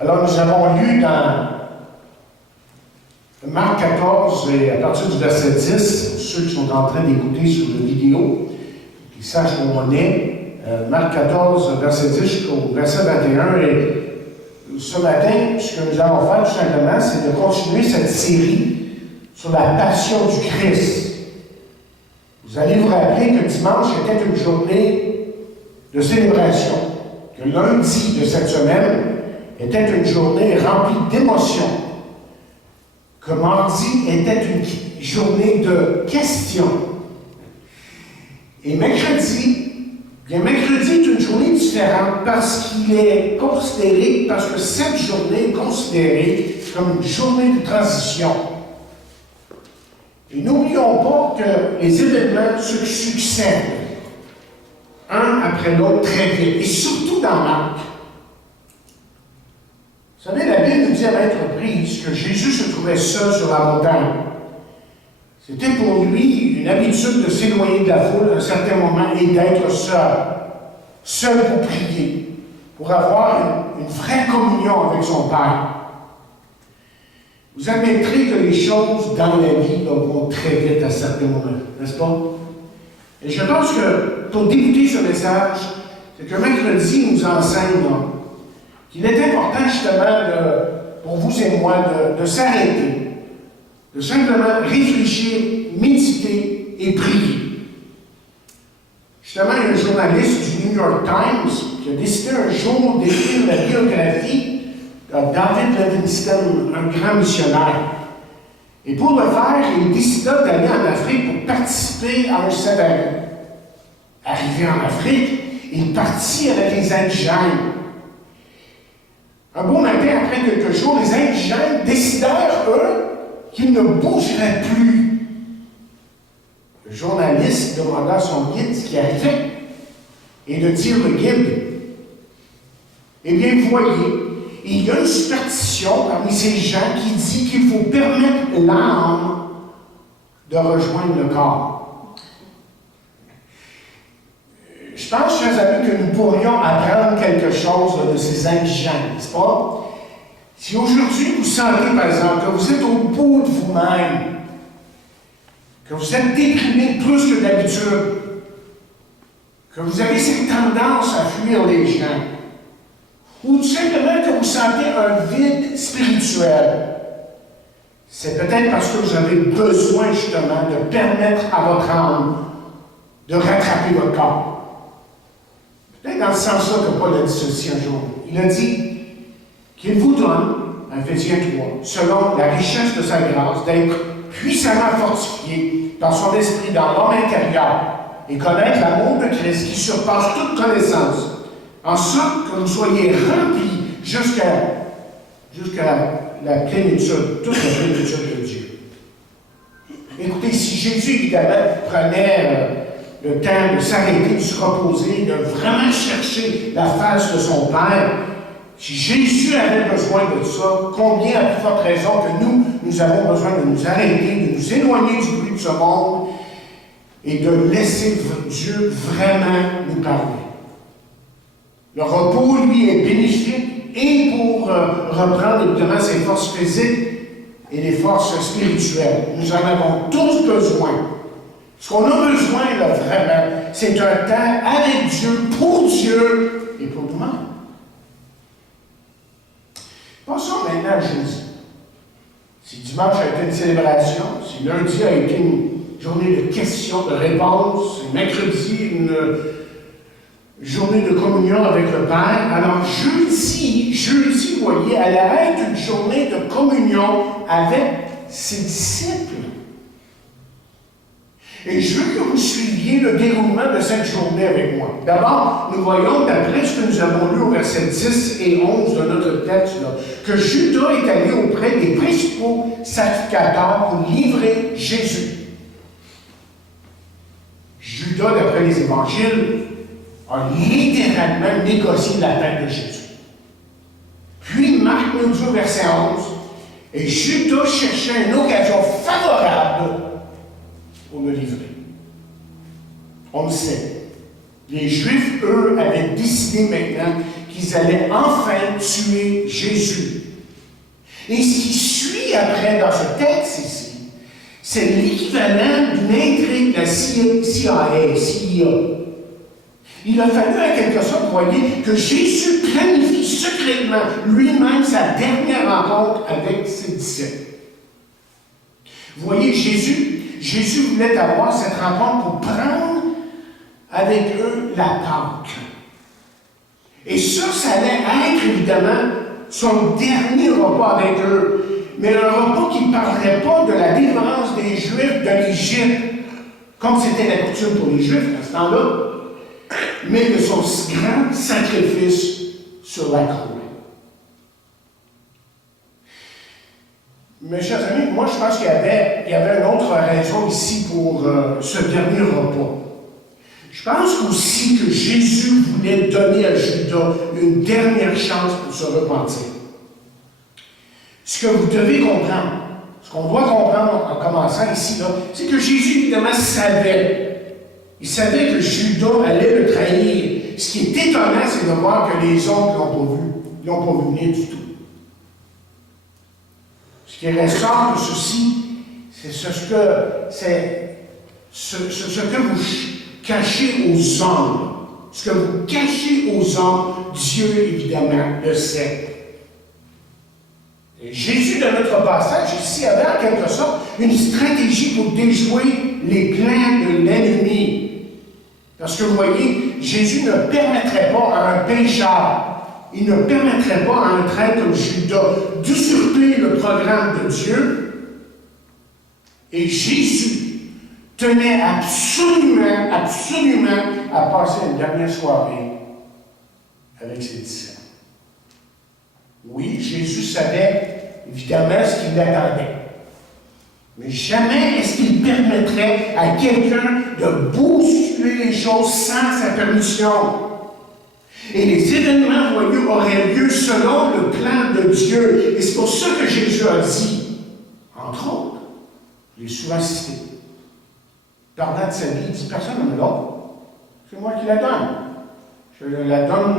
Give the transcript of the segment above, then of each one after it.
Alors, nous avons lu dans Marc 14, et à partir du verset 10, ceux qui sont en train d'écouter sur la vidéo, qui sachent où on est, Marc 14, verset 10 jusqu'au verset 21, et ce matin, ce que nous allons faire tout simplement, c'est de continuer cette série sur la passion du Christ. Vous allez vous rappeler que dimanche était une journée de célébration, que lundi de cette semaine était une journée remplie d'émotions, que mardi était une journée de questions. Et mercredi est une journée différente parce qu'il est considéré, parce que cette journée est considérée comme une journée de transition. Et n'oublions pas que les événements se succèdent, un après l'autre très vite, et surtout dans Marc. Vous savez, la Bible nous dit à maintes reprises que Jésus se trouvait seul sur la montagne. C'était pour lui une habitude de s'éloigner de la foule à un certain moment et d'être seul pour prier, pour avoir une vraie communion avec son Père. Vous admettrez que les choses dans la vie vont très vite à certains moments, n'est-ce pas? Et je pense que pour débuter ce message, c'est que mercredi nous enseigne qu'il est important justement pour vous et moi de s'arrêter, de simplement réfléchir, méditer et prier. Justement, il y a un journaliste du New York Times qui a décidé un jour d'écrire la biographie de David Livingstone, un grand missionnaire. Et pour le faire, il décida d'aller en Afrique pour participer à un safari. Arrivé en Afrique, il partit avec les indigènes. Un beau matin, après quelques jours, les indigènes décidèrent, eux, qu'ils ne bougeraient plus. Le journaliste demanda à son guide ce qui arrivait et de dire au guide, eh bien, vous voyez, il y a une superstition parmi ces gens qui dit qu'il faut permettre l'âme de rejoindre le corps. Je pense, chers amis, que nous pourrions apprendre quelque chose de ces indigènes, n'est-ce pas? Si aujourd'hui vous sentez, par exemple, que vous êtes au bout de vous-même, que vous êtes déprimé plus que d'habitude, que vous avez cette tendance à fuir les gens, ou tout simplement que vous sentez un vide spirituel, c'est peut-être parce que vous avez besoin justement de permettre à votre âme de rattraper votre corps. Peut-être dans ce sens-là que Paul a dit ceci un jour. Il a dit qu'il vous donne, en Éphésiens 3, selon la richesse de sa grâce, d'être puissamment fortifié par son esprit dans l'homme intérieur et connaître l'amour de Christ qui surpasse toute connaissance, en sorte que vous soyez remplis jusqu'à la plénitude, toute la plénitude de Dieu. Écoutez, si Jésus, évidemment, prenait le temps de s'arrêter, de se reposer, de vraiment chercher la face de son Père, si Jésus avait besoin de ça, combien à plus forte raison que nous avons besoin de nous arrêter, de nous éloigner du bruit de ce monde et de laisser Dieu vraiment nous parler. Le repos, lui, est bénéfique et pour reprendre évidemment ses forces physiques et les forces spirituelles. Nous en avons tous besoin. Ce qu'on a besoin, là, vraiment, c'est un temps avec Dieu, pour Dieu et pour nous-mêmes. Passons maintenant à jeudi. Si dimanche a été une célébration, si lundi a été une journée de questions, de réponses, et mercredi, une journée de communion avec le Père, alors jeudi, vous voyez, elle allait être une journée de communion avec ses disciples. Et je veux que vous suiviez le déroulement de cette journée avec moi. D'abord, nous voyons, d'après ce que nous avons lu au verset 10 et 11 de notre texte, là, que Judas est allé auprès des principaux sacrificateurs pour livrer Jésus. Judas, d'après les évangiles, a littéralement négocié la tête de Jésus. Puis Marc nous dit au verset 11, et Judas cherchait une occasion favorable pour le livrer. On le sait. Les Juifs, eux, avaient décidé maintenant qu'ils allaient enfin tuer Jésus. Et ce qui suit après dans ce texte ici, c'est l'équivalent d'une intrigue de la CIA. Il a fallu en quelque sorte, vous voyez, que Jésus planifie secrètement lui-même sa dernière rencontre avec ses disciples. Vous voyez, Jésus voulait avoir cette rencontre pour prendre avec eux la Pâque. Et ça allait être évidemment son dernier repas avec eux. Mais un repas qui ne parlerait pas de la délivrance des Juifs de l'Égypte, comme c'était la coutume pour les Juifs à ce temps-là, mais de son grand sacrifice sur la croix. Mes chers amis, moi je pense qu'il y avait une autre raison ici pour ce dernier repas. Je pense aussi que Jésus voulait donner à Judas une dernière chance pour se repentir. Ce que vous devez comprendre, ce qu'on doit comprendre en commençant ici, c'est que Jésus, évidemment, savait. Il savait que Judas allait le trahir. Ce qui est étonnant, c'est de voir que les autres ne l'ont pas vu. Ils ne l'ont pas vu venir du tout. Ce qui ressort de ceci, c'est ce que vous cachez aux hommes. Ce que vous cachez aux hommes, Dieu, évidemment, le sait. Et Jésus, dans notre passage, ici, avait en quelque sorte une stratégie pour déjouer les plans de l'ennemi. Parce que vous voyez, Jésus ne permettrait pas à un pécheur, il ne permettrait pas à un traître comme Judas d'usurper le programme de Dieu. Et Jésus tenait absolument à passer une dernière soirée avec ses disciples. Oui, Jésus savait évidemment ce qu'il attendait. Mais jamais est-ce qu'il permettrait à quelqu'un de bousculer les choses sans sa permission. Et les événements, voyez, auraient lieu selon le plan de Dieu. Et c'est pour ça que Jésus a dit, entre autres, je l'ai souvent cité, parlant de sa vie, il dit, personne ne me l'a. C'est moi qui la donne. Je la donne,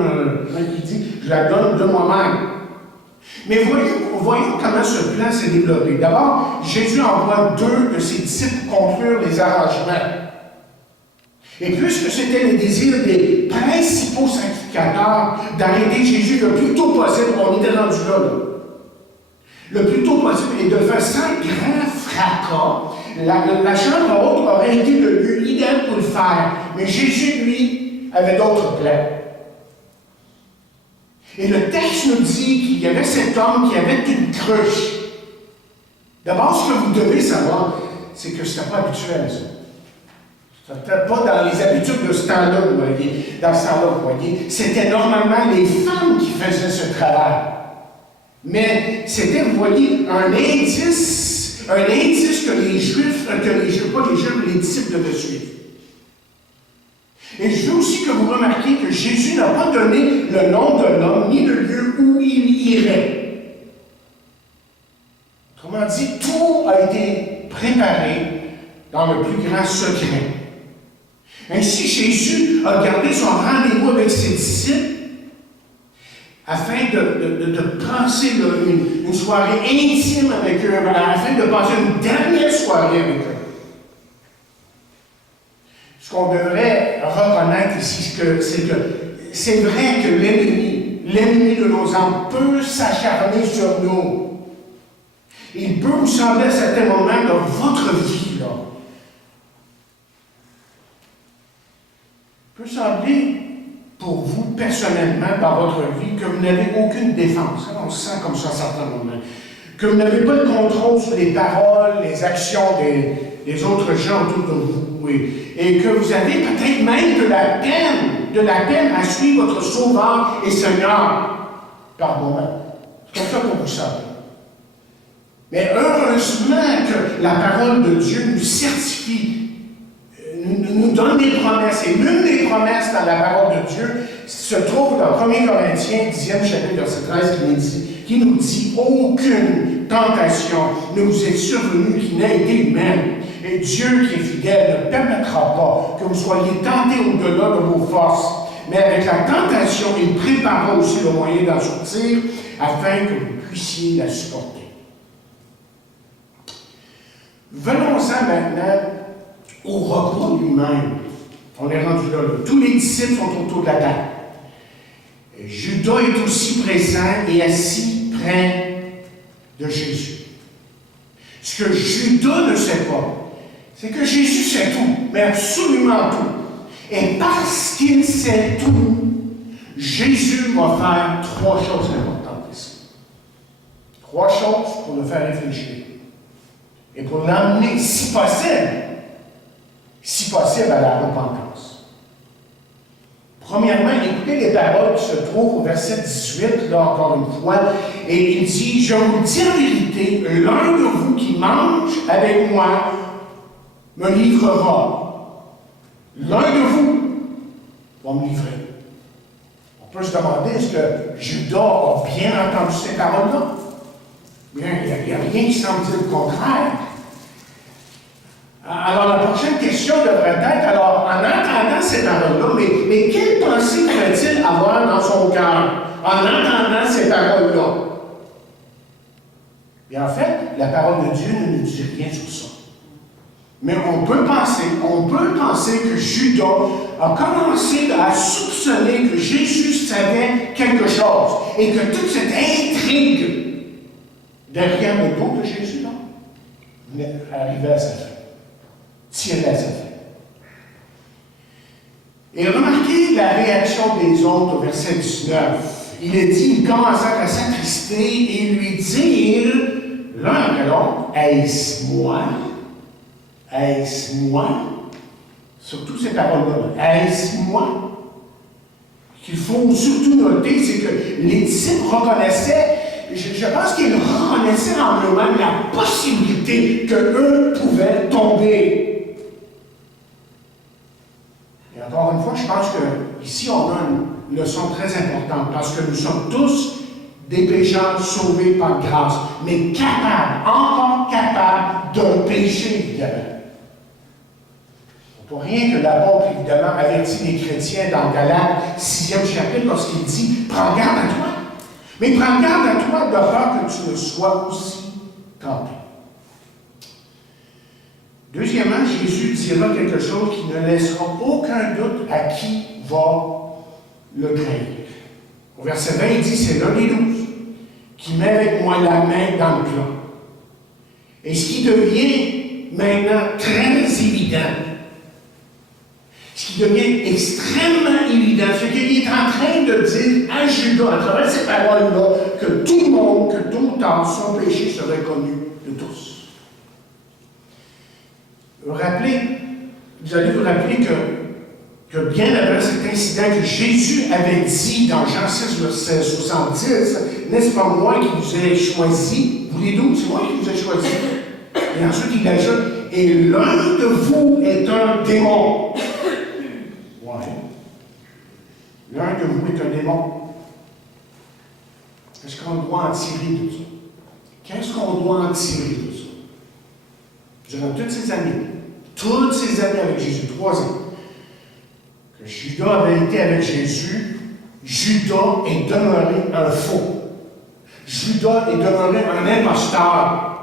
il dit, je la donne de moi-même. Mais voyons comment ce plan s'est développé. D'abord, Jésus envoie 2 de ses disciples conclure les arrangements. Et puisque c'était le désir des principaux sacrificateurs d'arrêter Jésus le plus tôt possible, on était rendu là. Le plus tôt possible, et de faire sans grand fracas, la chambre haute aurait été le lieu idéal pour le faire. Mais Jésus, lui, avait d'autres plans. Et le texte nous dit qu'il y avait cet homme qui avait une cruche. D'abord, ce que vous devez savoir, c'est que ce n'était pas habituel, ça. Ce n'était pas dans les habitudes de ce temps-là, vous voyez. Dans ce temps-là, vous voyez. C'était normalement les femmes qui faisaient ce travail. Mais c'était, vous voyez, un indice que les Juifs, pas les Juifs, les disciples devaient suivre. Et je veux aussi que vous remarquiez que Jésus n'a pas donné le nom de l'homme, ni le lieu où il irait. Autrement dit, tout a été préparé dans le plus grand secret. Ainsi, Jésus a gardé son rendez-vous avec ses disciples afin de passer une soirée intime avec eux, afin de passer une dernière soirée avec eux. Ce qu'on devrait reconnaître ici, c'est que c'est vrai que l'ennemi de nos âmes peut s'acharner sur nous. Il peut vous sembler à certains moments dans votre vie, là. Il peut sembler pour vous personnellement, dans votre vie, que vous n'avez aucune défense. On se sent comme ça à certains moments. Que vous n'avez pas de contrôle sur les paroles, les actions des autres gens autour de vous. Et que vous avez peut-être même de la peine à suivre votre Sauveur et Seigneur par moment. C'est comme ça qu'on vous sent. Mais heureusement que la parole de Dieu nous certifie, nous donne des promesses. Et l'une des promesses dans la parole de Dieu se trouve dans 1 Corinthiens, 10e chapitre, verset 13, qui nous dit « Aucune tentation ne vous est survenue qui n'a été humaine. Et Dieu qui est fidèle ne permettra pas que vous soyez tentés au-delà de vos forces. mais avec la tentation, il prépara aussi le moyen d'en sortir afin que vous puissiez la supporter. Venons-en maintenant au repas lui-même. On est rendu là. Tous les disciples sont autour de la table. Judas est aussi présent et assis près de Jésus. Ce que Judas ne sait pas, c'est que Jésus sait tout, mais absolument tout. Et parce qu'il sait tout, Jésus va faire 3 choses importantes ici. 3 choses pour le faire réfléchir. Et pour l'emmener, si possible, à la repentance. Premièrement, écoutez les paroles qui se trouvent au verset 18, là encore une fois, et il dit, « Je vous dis en vérité, l'un de vous qui mange avec moi me livrera. L'un de vous va me livrer. » On peut se demander, est-ce que Judas a bien entendu ces paroles-là? Bien, il n'y a rien qui semble dire le contraire. Alors, la prochaine question devrait être, alors, en entendant ces paroles-là, mais quelle pensée pourrait-il avoir dans son cœur en entendant ces paroles-là? Et en fait, la parole de Dieu ne nous dit rien sur ça. Mais on peut penser que Judas a commencé à soupçonner que Jésus savait quelque chose et que toute cette intrigue derrière le dos de Jésus, là, arrivait à sa fin. Tirait à sa fin. Et remarquez la réaction des autres au verset 19. Il est dit, ils commencèrent à s'attrister et lui dire, l'un après l'autre, est-ce moi? Est-ce moi? Surtout ces paroles-là. Est-ce moi? Ce qu'il faut surtout noter, c'est que les disciples reconnaissaient, je pense qu'ils reconnaissaient en eux-mêmes la possibilité qu'eux pouvaient tomber. Et encore une fois, je pense qu'ici, on a une leçon très importante, parce que nous sommes tous des pécheurs sauvés par grâce, mais capables, encore capables d'un péché, évidemment. Pour rien que l'apôtre, évidemment, avertit les chrétiens dans Galates, 6e chapitre, lorsqu'il dit « Prends garde à toi ». Mais prends garde à toi de peur que tu ne sois aussi tenté. Deuxièmement, Jésus dira quelque chose qui ne laissera aucun doute à qui va le trahir. Au verset 20, il dit, c'est l'un des 12 qui met avec moi la main dans le plat. Et ce qui devient maintenant très évident, ce qui devient extrêmement évident, c'est qu'il est en train de dire à Judas, à travers ces paroles-là, que tout le monde, que tôt ou tard, son péché serait connu de tous. Vous allez vous rappeler que bien avant cet incident que Jésus avait dit dans Jean 6, verset 70, « N'est-ce pas moi qui vous ai choisi? Vous les 12, c'est moi qui vous ai choisi. » Et ensuite, il ajoute, « Et l'un de vous est un démon. » Ouais. L'un de vous est un démon. Qu'est-ce qu'on doit en tirer de ça? Qu'est-ce qu'on doit en tirer de ça? Durant toutes ces années avec Jésus, 3 ans, que Judas avait été avec Jésus, Judas est demeuré un faux. Judas est demeuré un imposteur.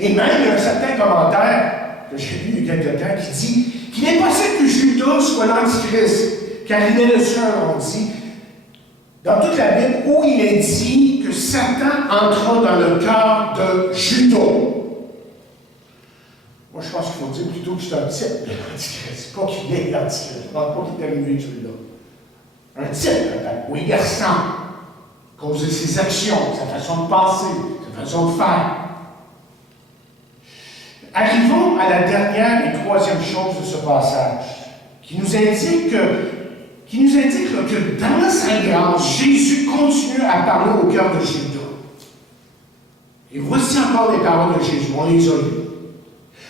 Et même, il y a un certain commentaire que j'ai lu il y a quelque temps qui dit qu'il est possible que Judas soit l'Antichrist, car il est le seul, on dit, dans toute la Bible, où il est dit que Satan entra dans le cœur de Judas. Moi, je pense qu'il faut dire plutôt que c'est un type de l'Antichrist, pas qu'il est l'Antichrist. Je ne pense pas qu'il est arrivé celui-là. Un type, peut-être, où il ressemble, à cause de ses actions, sa façon de penser, sa façon de faire. Arrivons à la dernière et troisième chose de ce passage, qui nous indique que dans sa grâce, Jésus continue à parler au cœur de Judas. Et voici encore les paroles de Jésus, on les a lues.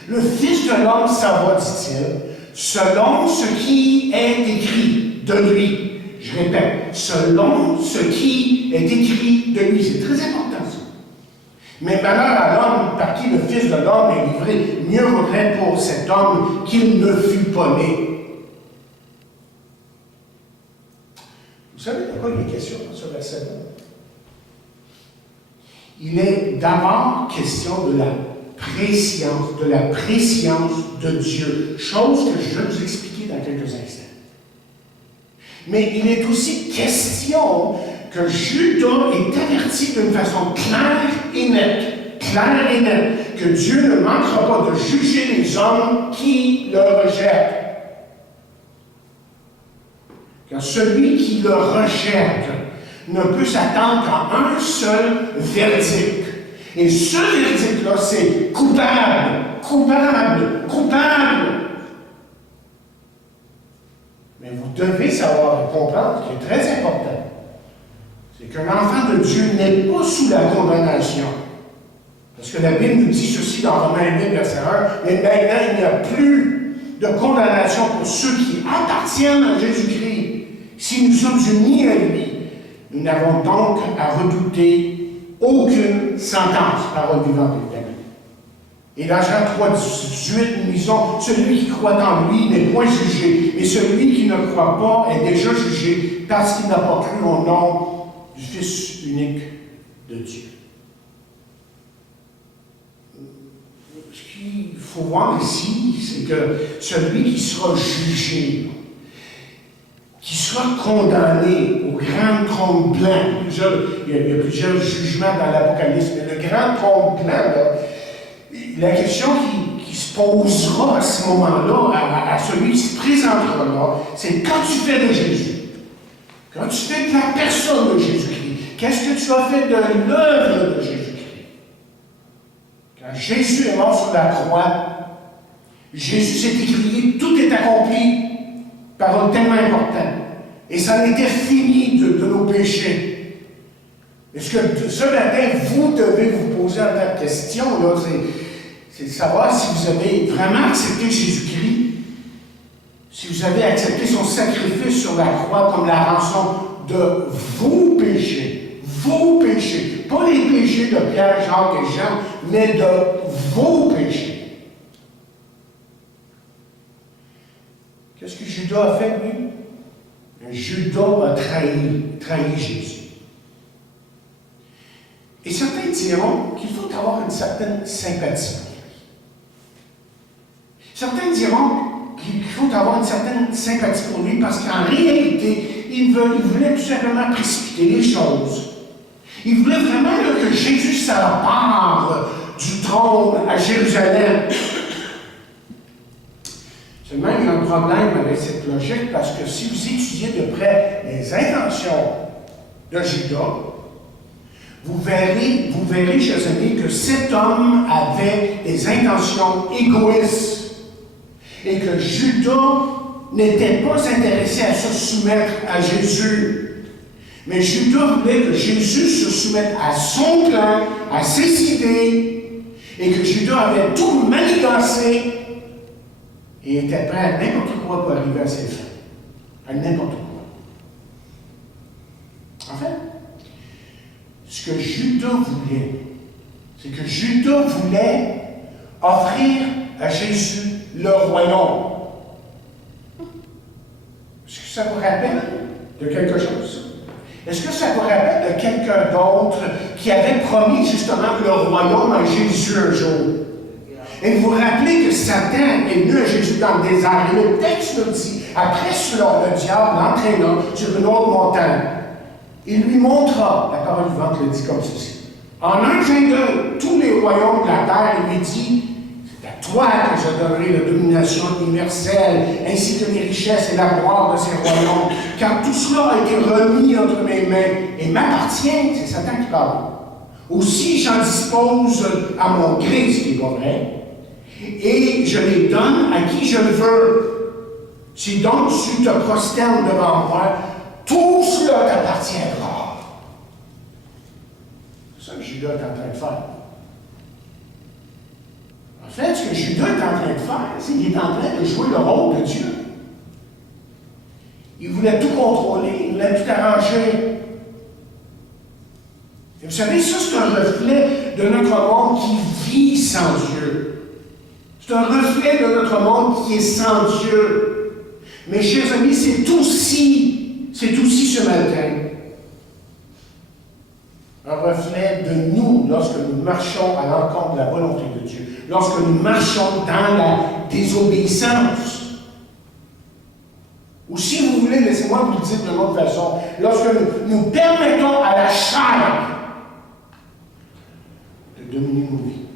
Le Fils de l'homme s'en va, dit-il, selon ce qui est écrit de lui. Je répète, selon ce qui est écrit de lui. C'est très important, ça. Mais malheur à l'homme par qui le Fils de l'homme est livré, mieux vaudrait pour cet homme qu'il ne fût pas né. savez de quoi il est question dans ce verset-là? Il est d'abord question de la préscience de Dieu, chose que je vais vous expliquer dans quelques instants. Mais il est aussi question que Judas est averti d'une façon claire et nette, que Dieu ne manquera pas de juger les hommes qui le rejettent. Car celui qui le rejette ne peut s'attendre qu'à un seul verdict. Et ce verdict-là, c'est coupable, coupable, coupable. Mais vous devez savoir et comprendre, ce qui est très important, c'est qu'un enfant de Dieu n'est pas sous la condamnation. Parce que la Bible nous dit ceci dans Romains 8, verset 1, mais maintenant il n'y a plus de condamnation pour ceux qui appartiennent à Jésus-Christ. Si nous sommes unis à lui, nous n'avons donc à redouter aucune sentence, parole vivante évidemment. Et dans Jean 3, 18, nous disons, celui qui croit en lui n'est point jugé, mais celui qui ne croit pas est déjà jugé parce qu'il n'a pas cru au nom du Fils unique de Dieu. Ce qu'il faut voir ici, c'est que celui qui sera jugé, qui sera condamné au grand trône blanc, il y a plusieurs jugements dans l'Apocalypse, mais le grand trône blanc, là, la question qui se posera à ce moment-là, à celui qui se présentera là, c'est quand tu fais de Jésus, quand tu fais de la personne de Jésus-Christ, qu'est-ce que tu as fait de l'œuvre de Jésus-Christ? Quand Jésus est mort sur la croix, Jésus s'est écrié, tout est accompli, parole tellement importante. Et ça en était fini de nos péchés. Est-ce que ce matin, vous devez vous poser en tant que question, là, c'est de savoir si vous avez vraiment accepté Jésus-Christ, si vous avez accepté son sacrifice sur la croix comme la rançon de vos péchés. Vos péchés. Pas les péchés de Pierre, Jacques et Jean, mais de vos péchés. Qu'est-ce que Judas a fait, lui? Judas a trahi Jésus. Et certains diront qu'il faut avoir une certaine sympathie pour lui. Certains diront qu'il faut avoir une certaine sympathie pour lui parce qu'en réalité, il voulait tout simplement précipiter les choses. Il voulait vraiment que Jésus s'empare du trône à Jérusalem. Seulement, il y a un problème avec cette logique parce que si vous étudiez de près les intentions de Judas, vous verrez, chers amis, que cet homme avait des intentions égoïstes et que Judas n'était pas intéressé à se soumettre à Jésus. Mais Judas voulait que Jésus se soumette à son plan, à ses idées, et que Judas avait tout manigancé et était prêt à n'importe quoi pour arriver à ses fins. À n'importe quoi. En fait, ce que Judas voulait, c'est que Judas voulait offrir à Jésus le royaume. Est-ce que ça vous rappelle de quelque chose? Est-ce que ça vous rappelle de quelqu'un d'autre qui avait promis justement le royaume à Jésus un jour? Et vous vous rappelez que Satan est venu à Jésus dans le désert. Et le texte nous dit, après cela, le diable l'entraîna sur une autre montagne. Il lui montra, la parole vivante le dit comme ceci, en un clin d'œil, tous les royaumes de la terre, il lui dit, c'est à toi que je donnerai la domination universelle, ainsi que les richesses et la gloire de ces royaumes, car tout cela a été remis entre mes mains et m'appartient, c'est Satan qui parle. Aussi, j'en dispose à mon gré, ce qui est pas vrai, et je les donne à qui je le veux. Si donc tu te prosternes devant moi, tout cela t'appartiendra. C'est ça que Judas est en train de faire. En fait, ce que Judas est en train de faire, c'est qu'il est en train de jouer le rôle de Dieu. Il voulait tout contrôler, il voulait tout arranger. Et vous savez, ça, c'est un reflet de notre monde qui vit sans Dieu. C'est un reflet de notre monde qui est sans Dieu. Mais chers amis, c'est c'est aussi ce matin un reflet de nous lorsque nous marchons à l'encontre de la volonté de Dieu, lorsque nous marchons dans la désobéissance. Ou si vous voulez, laissez-moi vous le dire d'une autre façon, lorsque nous permettons à la chair de dominer nos vies.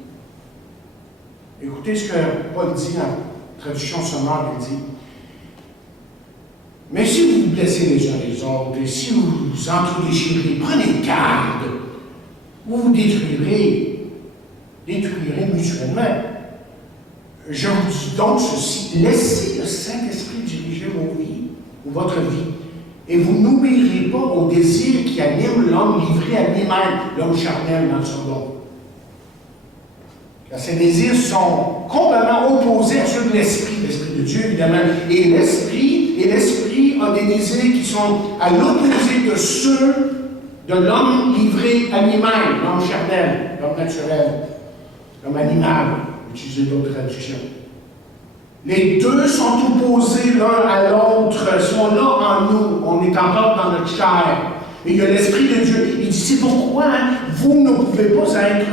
Écoutez ce que Paul dit dans la traduction sommaire, il dit: mais si vous vous blessez les uns les autres, et si vous vous entre-déchirez, prenez garde, vous vous détruirez mutuellement. Je vous dis donc ceci: laissez le Saint-Esprit diriger vos vies, ou votre vie, et vous n'obéirez pas aux désirs qui animent l'homme livré à lui-même, l'homme charnel dans le second. Car ces désirs sont complètement opposés à ceux de l'Esprit de Dieu, évidemment. Et l'Esprit a des désirs qui sont à l'opposé de ceux de l'homme livré à lui-même, l'homme charnel, l'homme naturel, l'homme animal, utiliser d'autres traductions. Les deux sont opposés l'un à l'autre, sont là en nous, on est encore dans notre chair. Et il y a l'Esprit de Dieu. Il dit: c'est pourquoi vous ne pouvez pas être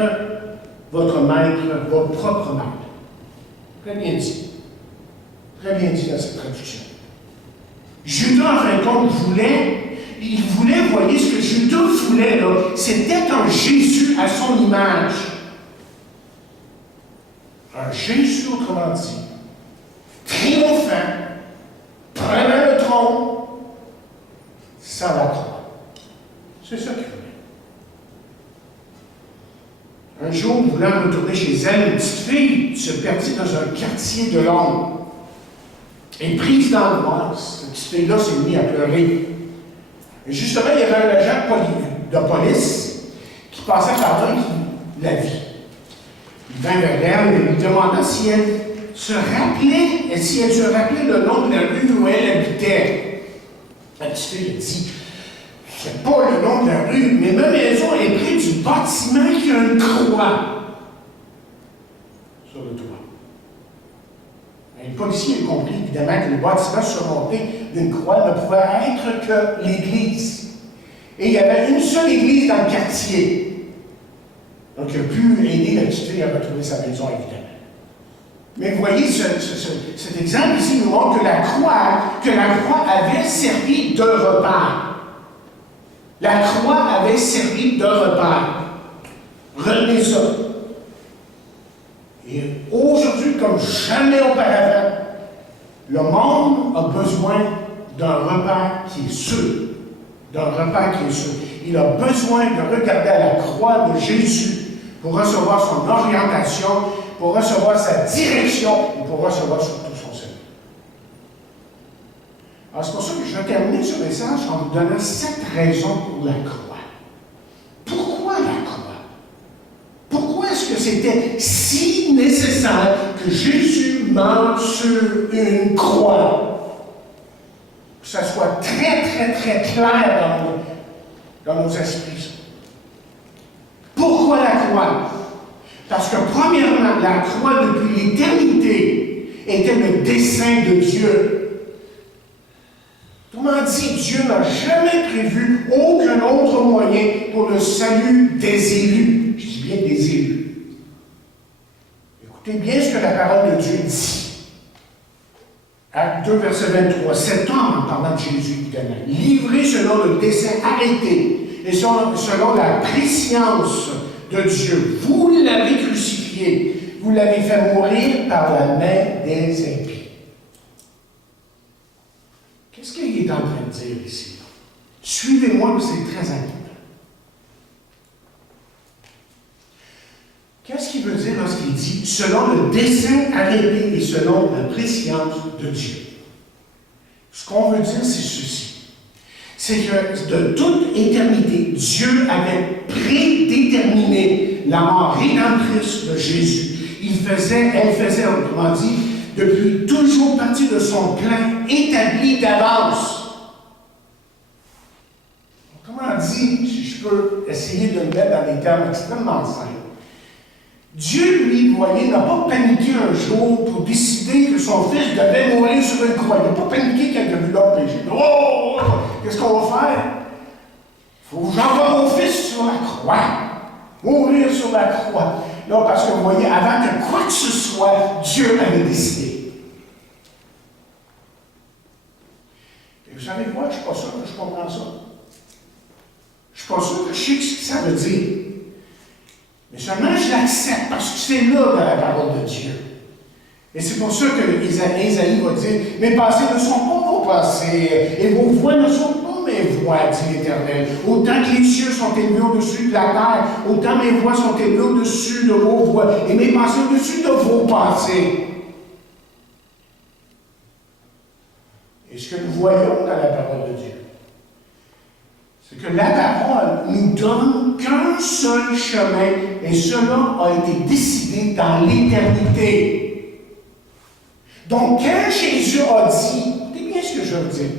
votre maître, votre propre maître. Très bien dit. Très bien dit dans cette traduction. Judas, en fin de compte, il voulait, voyez, ce que Judas voulait, là, c'était un Jésus à son image. Un Jésus, autrement dit, triomphant, prenant le trône, sans la croix. C'est ça qu'il voulait. Un jour, voulant retourner chez elle, une petite fille se perdit dans un quartier de Londres. Et prise d'angoisse, cette petite fille-là s'est mise à pleurer. Et justement, il y avait un agent de police qui passait par là et qui la vit. Il vint vers elle et lui demanda si elle se rappelait le nom de la rue où elle habitait. La petite fille a dit: c'est pas le nom de la rue, mais ma maison est près du bâtiment qui a une croix sur le toit. Et le policier a compris, évidemment, que le bâtiment surmonté d'une croix ne pouvait être que l'église. Et il y avait une seule église dans le quartier. Donc, il a pu aider la petite fille à retrouver sa maison, évidemment. Mais vous voyez, cet exemple ici nous montre que la croix avait servi de repère. La croix avait servi de repère. Retenez ça. Et aujourd'hui, comme jamais auparavant, le monde a besoin d'un repère qui est sûr. D'un repère qui est sûr. Il a besoin de regarder à la croix de Jésus pour recevoir son orientation, pour recevoir sa direction et pour recevoir surtout son salut. Alors, c'est pour ça que je vais terminer ce message en vous donnant 7 raisons pour la croix. Pourquoi la croix? Pourquoi est-ce que c'était si nécessaire que Jésus meure sur une croix? Que ça soit très, très, très clair dans nos esprits. Pourquoi la croix? Parce que, premièrement, la croix, depuis l'éternité, était le dessein de Dieu. Autrement dit, Dieu n'a jamais prévu aucun autre moyen pour le salut des élus. Je dis bien des élus. Écoutez bien ce que la parole de Dieu dit. Acte 2, verset 23. Cet homme, en parlant de Jésus, évidemment, livré selon le dessein arrêté et selon la préscience de Dieu, vous l'avez crucifié, vous l'avez fait mourir par la main des impies. Qu'est-ce qu'il est en train de dire ici? Suivez-moi, c'est très important. Qu'est-ce qu'il veut dire lorsqu'il dit « selon le dessein arrêté et selon la préscience de Dieu ». Ce qu'on veut dire, c'est ceci. C'est que de toute éternité, Dieu avait prédéterminé la mort rédemptrice de Jésus. Elle faisait, autrement dit, depuis toujours partie de son plan établi d'avance. Autrement dit, si je peux essayer de le mettre dans des termes extrêmement simples, Dieu, lui, vous voyez, n'a pas paniqué un jour pour décider que son fils devait mourir sur une croix. Il n'a pas paniqué quand il a vu l'homme péché. Oh, qu'est-ce qu'on va faire? Il faut que j'envoie mon fils sur la croix. Mourir sur la croix. Non, parce que vous voyez, avant que quoi que ce soit, Dieu avait décidé. Et vous savez quoi? Je ne suis pas sûr que je comprends ça. Je ne suis pas sûr que je sais ce que ça veut dire. Mais seulement je l'accepte parce que c'est là dans la parole de Dieu. Et c'est pour ça que Isaïe va dire, mes pensées ne sont pas vos pensées, et vos voix ne sont pas mes voix, dit l'Éternel. Autant que les cieux sont élevés au-dessus de la terre, autant mes voix sont élevées au-dessus de vos voix, et mes pensées au-dessus de vos pensées. Et ce que nous voyons dans la parole de Dieu, c'est que la parole nous donne qu'un seul chemin, et cela a été décidé dans l'éternité. Donc, quand Jésus a dit, écoutez bien ce que je veux dire,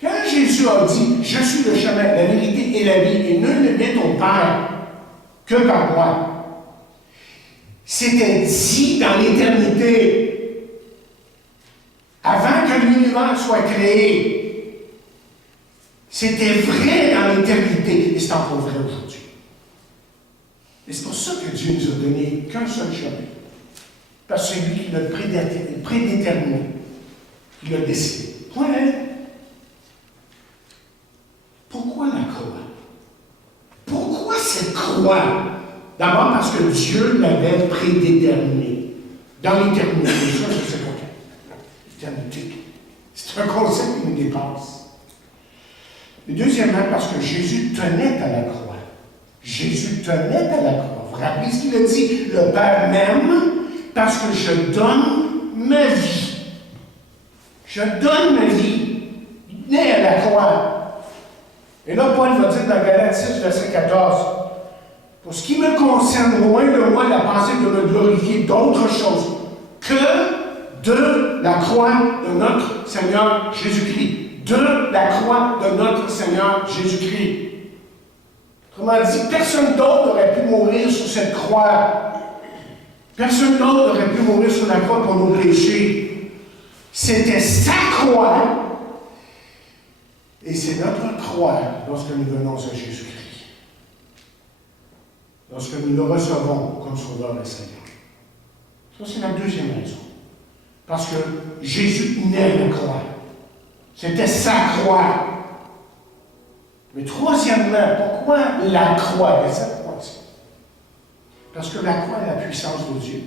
quand Jésus a dit, je suis le chemin, la vérité et la vie, et nul ne vient au Père que par moi, c'était dit dans l'éternité, avant que l'univers soit créé. C'était vrai dans l'éternité, et c'est encore vrai aujourd'hui. Et c'est pour ça que Dieu nous a donné qu'un seul chemin. Parce que c'est lui qui l'a prédéterminé, qui l'a décidé. Point. Pourquoi la croix? Pourquoi cette croix? D'abord parce que Dieu l'avait prédéterminé. Dans l'éternité, ça, je sais pas quand. L'éternité. C'est un concept qui nous dépasse. Et deuxièmement, parce que Jésus tenait à la croix. Jésus tenait à la croix. Vous vous rappelez ce qu'il a dit? Le Père m'aime parce que je donne ma vie. Je donne ma vie. Il tenait à la croix. Et là, Paul va dire dans Galates 6, verset 14, pour ce qui me concerne, loin de moi la pensée de me glorifier d'autre chose que de la croix de notre Seigneur Jésus-Christ. De la croix de notre Seigneur Jésus-Christ. Autrement dit, personne d'autre n'aurait pu mourir sur cette croix. Personne d'autre n'aurait pu mourir sur la croix pour nos péchés. C'était sa croix. Et c'est notre croix lorsque nous venons à Jésus-Christ. Lorsque nous le recevons comme Sauveur et Seigneur. Ça, c'est la deuxième raison. Parce que Jésus naît la croix. C'était sa croix. Mais troisièmement, pourquoi la croix? Mais cette croix-ci. Parce que la croix est la puissance de Dieu.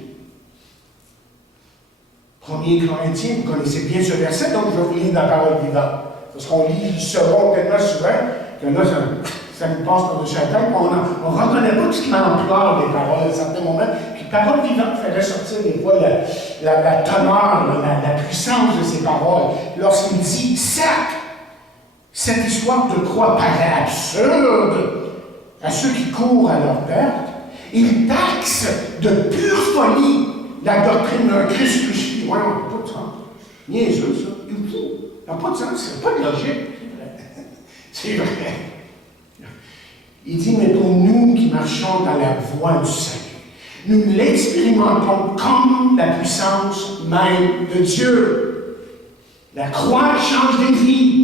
1er Corinthiens, vous connaissez bien ce verset, donc je vais vous lire dans la parole vivante. Parce qu'on lit ce rond tellement souvent que là, ça nous passe par-dessus la tête, on ne reconnaît pas toute l'ampleur des paroles à certains moments. Puis parole vivante fait ressortir des fois la teneur, la puissance de ces paroles. Lorsqu'il dit, certes, cette histoire de croix paraît absurde à ceux qui courent à leur perte. Il taxe de pure folie la doctrine d'un Christ crucifié. Ouais, on n'a pas de sens. Niaiseux, ça. Il faut. Ça n'a pas de sens, c'est pas de logique. C'est vrai. Il dit, mais pour nous qui marchons dans la voie du salut, nous l'expérimentons comme la puissance même de Dieu. La croix change des vies.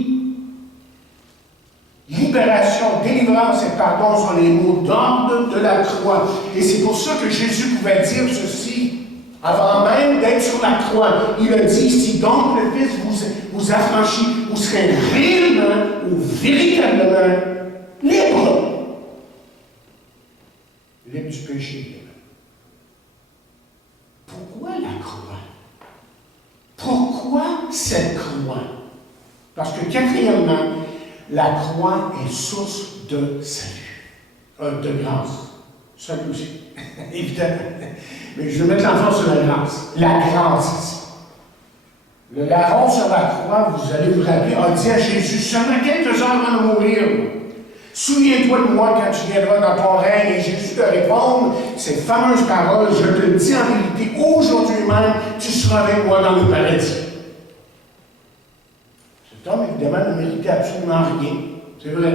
Libération, délivrance et pardon sont les mots d'ordre de la croix. Et c'est pour ça que Jésus pouvait dire ceci, avant même d'être sur la croix. Il a dit, si donc le Fils vous affranchit, vous serez réellement ou véritablement libre. Libre du péché. Pourquoi la croix? Pourquoi cette croix? Parce que quatrièmement, la croix est source de salut, de grâce. Salut aussi, évidemment. Mais je vais mettre l'emphase sur la grâce. La grâce ici. Le larron sur la croix, vous allez vous rappeler, a dit à Jésus, seulement quelques heures avant de mourir, souviens-toi de moi quand tu viendras dans ton règne. Et Jésus te répond ces fameuses paroles, je te le dis en vérité, aujourd'hui même, tu seras avec moi dans le paradis. Cet homme, évidemment, ne méritait absolument rien. C'est vrai.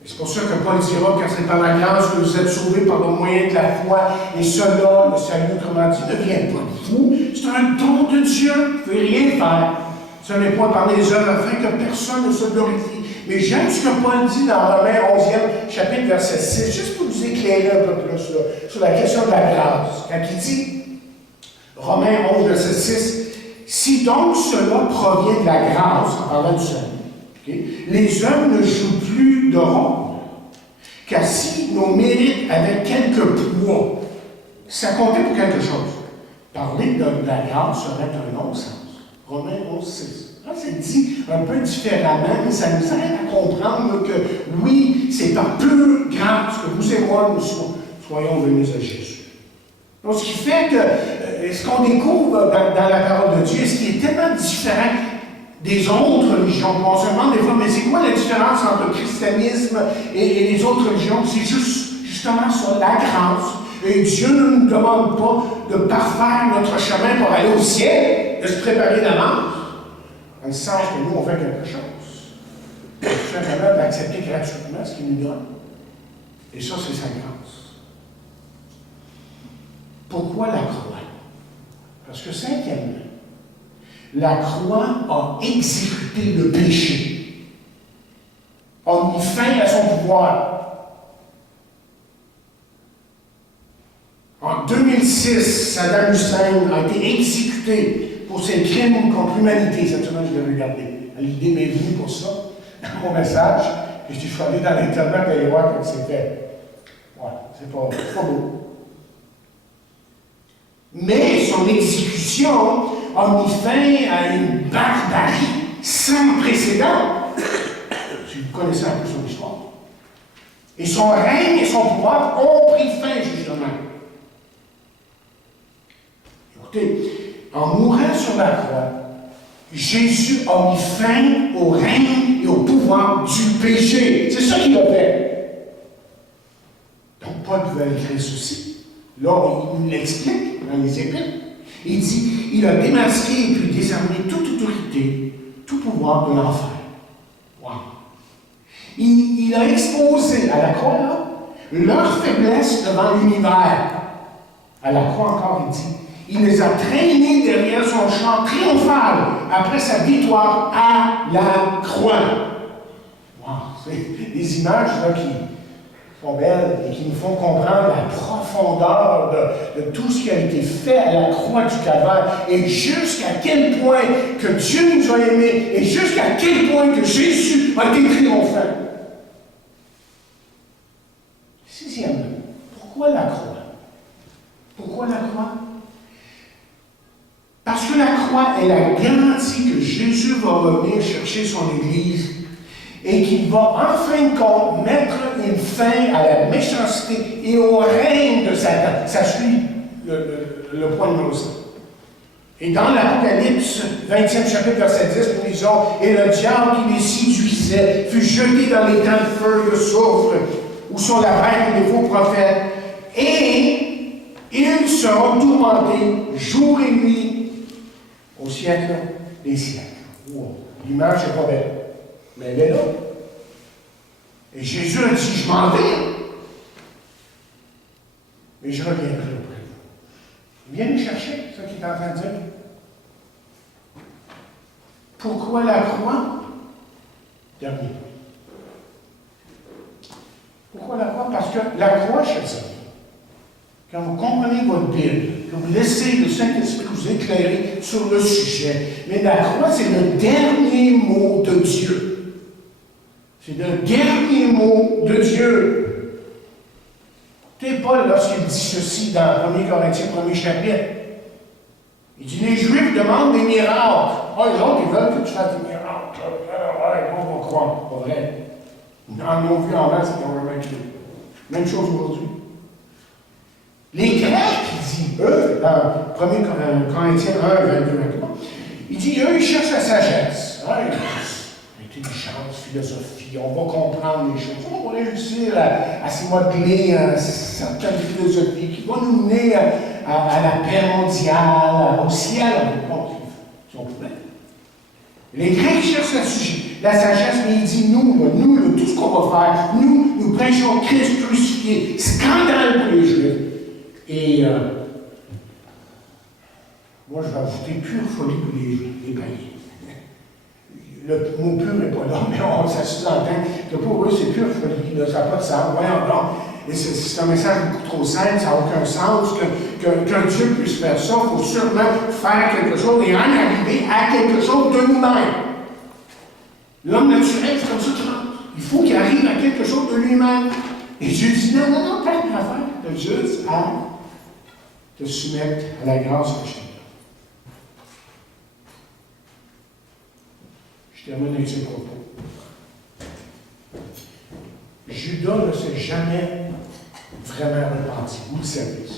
Mais C'est pour ça que Paul dira, car c'est par la grâce que vous êtes sauvés par le moyen de la foi, et cela, le salut, autrement dit, ne vient pas de vous. C'est un don de Dieu. Vous ne pouvez rien faire. Ce n'est point par les œuvres afin que personne ne se glorifie. Mais j'aime ce que Paul dit dans Romains 11e chapitre, verset 6, juste pour nous éclairer un peu plus là, sur la question de la grâce. Quand il dit, Romains 11, verset 6, si donc cela provient de la grâce, en parlant du salut, okay, les hommes ne jouent plus de rôle. Car si nos mérites avaient quelques poids, ça comptait pour quelque chose. Parler de la grâce serait un non-sens. Romains 11, 6. Là, c'est dit un peu différemment, mais ça nous aide à comprendre que oui, c'est par pure grâce que vous et moi nous soyons venus à Jésus. Donc, ce qui fait que ce qu'on découvre dans la parole de Dieu, ce qui est tellement différent des autres religions, on se demande des fois, mais c'est quoi la différence entre le christianisme et les autres religions? C'est justement sur la grâce. Et Dieu ne nous demande pas de parfaire notre chemin pour aller au ciel, de se préparer d'avance. Dans le sens que nous, on fait quelque chose. Tout simplement d'accepter gratuitement ce qu'il nous donne. Et ça, c'est sa grâce. Pourquoi la croix? Parce que, cinquièmement, la croix a exécuté le péché, a mis fin à son pouvoir. En 2006, Saddam Hussein a été exécuté pour ses crimes contre l'humanité. Cette semaine, je l'ai regardé. L'idée m'est venue pour ça, dans mon message. Et je suis allé dans l'Internet et aller voir comment c'était. Ouais, c'est pas beau. Mais son exécution a mis fin à une barbarie sans précédent. Si vous connaissez un peu son histoire. Et son règne et son pouvoir ont pris fin, justement. Écoutez, en mourant sur la croix, Jésus a mis fin au règne et au pouvoir du péché. C'est ça qu'il a fait. Donc, Paul pouvait écrire ceci. Là, il nous l'explique dans les Épîtres. Il dit, il a démasqué et puis désarmé toute autorité, tout pouvoir de l'enfer. Wow. Il a exposé à la croix, là, leur faiblesse devant l'univers. À la croix encore, il dit, il les a traînés derrière son char triomphal après sa victoire à la croix. Wow. C'est des images là, qui sont belles et qui nous font comprendre la profondeur de tout ce qui a été fait à la croix du Calvaire et jusqu'à quel point que Dieu nous a aimés et jusqu'à quel point que Jésus a été triomphant. Sixièmement, pourquoi la croix? Pourquoi la croix? Parce que la croix est la garantie que Jésus va revenir chercher son Église et qu'il va en fin de compte mettre une fin à la méchanceté et au règne de Satan. Ça suit le point numéro 5. Et dans l'Apocalypse, 20e chapitre, verset 10, nous lisons, « Et le diable qui les séduisait fut jeté dans les temps de feu et de soufre, où sont la bête et les faux prophètes, et ils seront tourmentés jour et nuit au siècle des siècles. » Wow. L'image n'est pas belle. Mais elle est là. Et Jésus a dit, je m'en vais. Mais je reviendrai auprès de vous. Viens nous chercher, c'est ça qu'il est en train de dire. Pourquoi la croix? Dernier. Pourquoi la croix? Parce que la croix, chers amis, quand vous comprenez votre Bible, que vous laissez le Saint-Esprit vous éclairer sur le sujet, mais la croix, c'est le dernier mot de Dieu. C'est le dernier mot de Dieu. Écoutez Paul, lorsqu'il dit ceci dans 1 Corinthiens, 1er chapitre, il dit, les Juifs demandent des miracles. Ah, les autres, ils veulent que tu fasses des miracles. Ouais, on va croire. Pas vrai. Ils en ont vu en masse, ils ont remarqué. Même chose aujourd'hui. Les Grecs, il dit, eux, dans 1 Corinthiens 1, 22, 23, il dit, eux, ils cherchent la sagesse. Ouais, intelligence, philosophie, on va comprendre les choses, on va réussir à se modeler certaines philosophies qui vont nous mener à la paix mondiale, au ciel, si on pouvait. Les Grecs cherchent la sagesse, mais il dit nous, tout ce qu'on va faire, nous prêchons Christ crucifié. Scandale pour les Juifs. Et moi, je vais ajouter pure folie pour les païens. Le mot pur n'est pas là, mais ça sous-entend que pour eux, c'est pure folie. Là, ça n'a pas de sens. Voyons donc. Et c'est un message beaucoup trop simple, ça n'a aucun sens qu'un Dieu puisse faire ça. Il faut sûrement faire quelque chose et en arriver à quelque chose de nous-mêmes. L'homme naturel, c'est comme ça qu'il rentre. Il faut qu'il arrive à quelque chose de lui-même. Et Dieu dit non, pas une affaire. Tu as juste à te soumettre à la grâce que je t'ai. Je termine avec ce propos. Judas ne s'est jamais vraiment repenti. Vous le savez ça.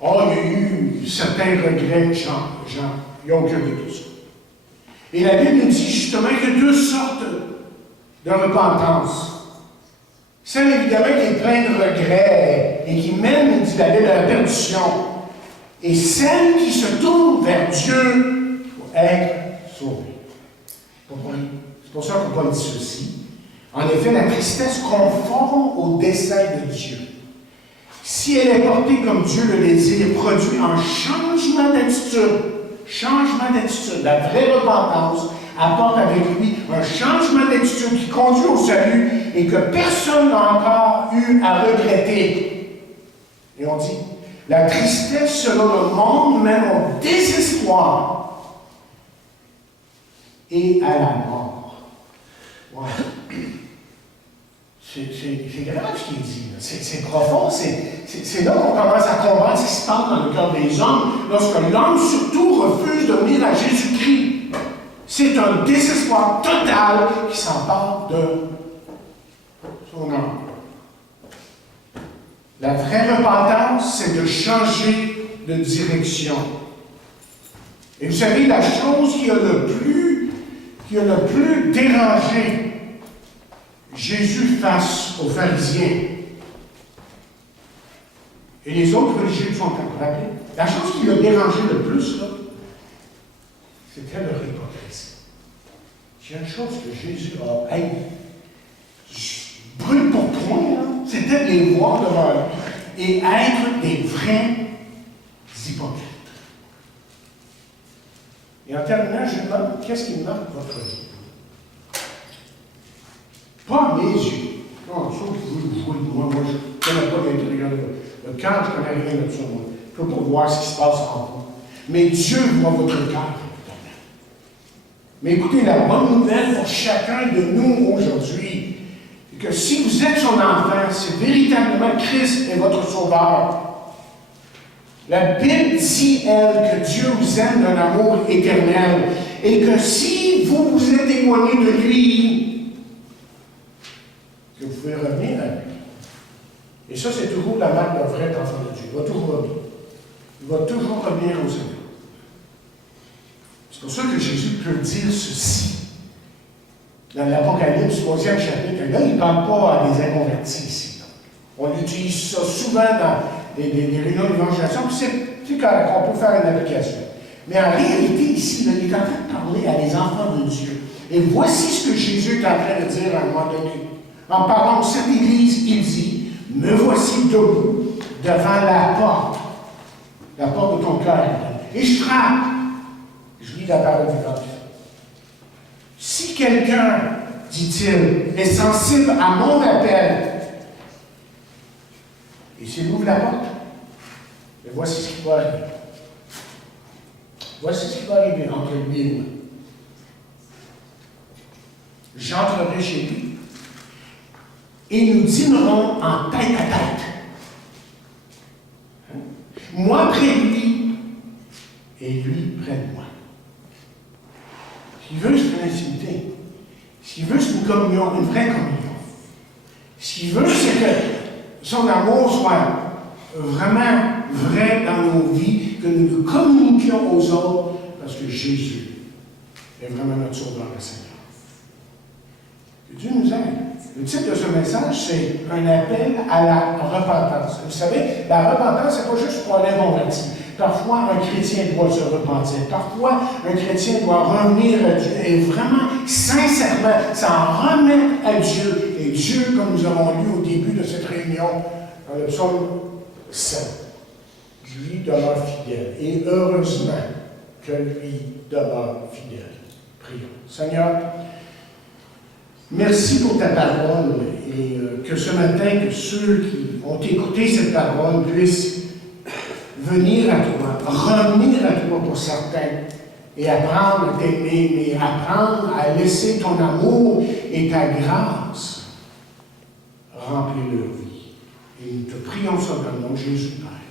Oh, il y a eu certains regrets, Jean. Il n'y a aucun de tout ça. Et la Bible nous dit justement qu'il y a deux sortes de repentance. Celle, évidemment, qui est pleine de regrets et qui mène, dit la Bible, à la perdition. Et celle qui se tourne vers Dieu pour être sauvée. C'est pour ça que Paul dit ceci. En effet, la tristesse conforme au dessein de Dieu. Si elle est portée comme Dieu le désire, produit un changement d'attitude. Changement d'attitude. La vraie repentance apporte avec lui un changement d'attitude qui conduit au salut et que personne n'a encore eu à regretter. Et on dit, la tristesse selon le monde mène au désespoir et à la mort. Wow. C'est grave ce qu'il dit. C'est profond. C'est là qu'on commence à comprendre ce qui se passe dans le cœur des hommes, lorsque l'homme surtout refuse de venir à Jésus-Christ. C'est un désespoir total qui s'empare de son âme. La vraie repentance, c'est de changer de direction. Et vous savez, la chose qui a le plus dérangé Jésus face aux pharisiens et les autres religieux sont rappelés. La chose qui l'a dérangé le plus, là, c'était leur hypocrisie. Il y a une chose que Jésus a haï. Brûle pour point, c'était de les voir devant lui et être des vrais hypocrites. Et en terminant, je me demande, qu'est-ce qui marque votre vie? Pas à mes yeux. Non, sauf que moi, je ne connais pas l'intérieur de le cœur, je ne connais rien de ça, moi. Je ne peux pas voir ce qui se passe en vous. Mais Dieu voit votre cœur. Mais écoutez, la bonne nouvelle pour chacun de nous aujourd'hui, c'est que si vous êtes son enfant, c'est véritablement Christ est votre sauveur. La Bible dit, elle, que Dieu vous aime d'un amour éternel et que si vous vous êtes éloigné de lui, que vous pouvez revenir à lui. Et ça, c'est toujours la marque d'un vrai enfant de Dieu. Il va toujours revenir. Il va toujours revenir au Seigneur. C'est pour ça que Jésus peut dire ceci. Dans l'Apocalypse, 3e chapitre, là, il ne parle pas à des inconvertis ici. On utilise ça souvent dans des réunions d'évangélisation, puis c'est correct, on peut faire une application. Mais en réalité, ici, là, il est en train de parler à des enfants de Dieu. Et voici ce que Jésus est en train de dire à un moment donné. En parlant de cette église, il dit, me voici debout devant la porte de ton cœur, et je frappe. Je lis la parole du Père. Si quelqu'un, dit-il, est sensible à mon appel, et s'il ouvre la porte, et voici ce qui va arriver. Voici ce qui va arriver entre lui et moi. J'entrerai chez lui, et nous dînerons en tête à tête. Hein? Moi près de lui, et lui près de moi. Ce qu'il veut, c'est une intimité. Ce qu'il veut, c'est une communion, une vraie communion. Ce qu'il veut, c'est que son amour soit vraiment vrai dans nos vies, que nous nous communiquions aux autres, parce que Jésus est vraiment notre sauveur et Seigneur. Que Dieu nous aide. Le titre de ce message, c'est un appel à la repentance. Vous savez, la repentance, ce n'est pas juste pour un inconverti. Parfois, un chrétien doit se repentir. Parfois, un chrétien doit revenir à Dieu et vraiment, sincèrement, s'en remettre à Dieu. Et Dieu, comme nous avons lu au début de cette réunion, dans le psaume 7, lui demeure fidèle. Et heureusement que lui demeure fidèle. Prions. Seigneur, merci pour ta parole et que ce matin, que ceux qui ont écouté cette parole puissent venir à toi, revenir à toi pour certains et apprendre à t'aimer, mais apprendre à laisser ton amour et ta grâce remplir leur vie. Et nous te prions ça dans le nom de Jésus, Père.